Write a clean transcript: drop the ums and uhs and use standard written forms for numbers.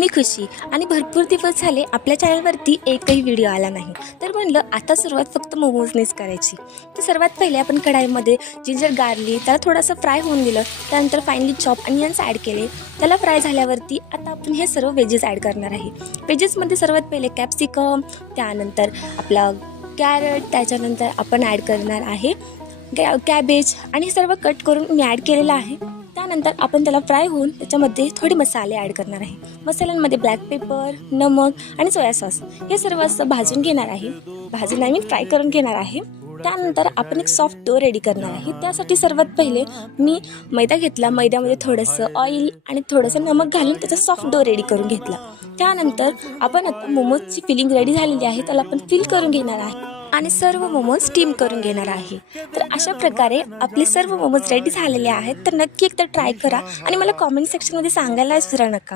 मी खुशी आणि भरपूर दिवस झाले आपल्या चॅनलवरती एकही व्हिडिओ आला नाही, तर म्हणलं आता सुरुवात फक्त मोमोजनेच करायची। तर सर्वात पहिले आपण कढाईमध्ये जिंजर गार्लिक त्याला थोडंसं फ्राय होऊन दिलं, त्यानंतर फाईनली चॉप अनियन्स ॲड केले। त्याला फ्राय झाल्यावरती आता आपण हे सर्व व्हेजेस ॲड करणार आहे। व्हेजेसमध्ये सर्वात पहिले कॅप्सिकम, त्यानंतर आपला कॅरट, त्याच्यानंतर आपण ॲड करणार आहे कॅबेज आणि हे सर्व कट करून मी ॲड केलेलं आहे। त्यानंतर आपण त्याला फ्राय होऊन त्याच्यामध्ये थोडे मसाले ॲड करणार आहे। मसाल्यांमध्ये ब्लॅक पेपर, नमक आणि सोया सॉस हे सर्व असं भाजून घेणार आहे। भाजून मी फ्राय करून घेणार आहे। त्यानंतर आपण एक सॉफ्ट डो रेडी करणार आहे। त्यासाठी सर्वात पहिले मी मैदा घेतला, मैद्यामध्ये थोडंसं ऑइल आणि थोडंसं नमक घालून त्याचा सॉफ्ट डो रेडी करून घेतला। त्यानंतर आपण आता मोमोजची फिलिंग रेडी झालेली आहे, त्याला आपण फिल करून घेणार आहे आणि सर्व मोमोज स्टीम करून घेणार आहे। तर अशा प्रकारे आपले सर्व मोमोज रेडी झालेले आहेत। तर नक्की एकदा ट्राय करा आणि मला कॉमेंट सेक्शनमध्ये सांगायला विसरू नका।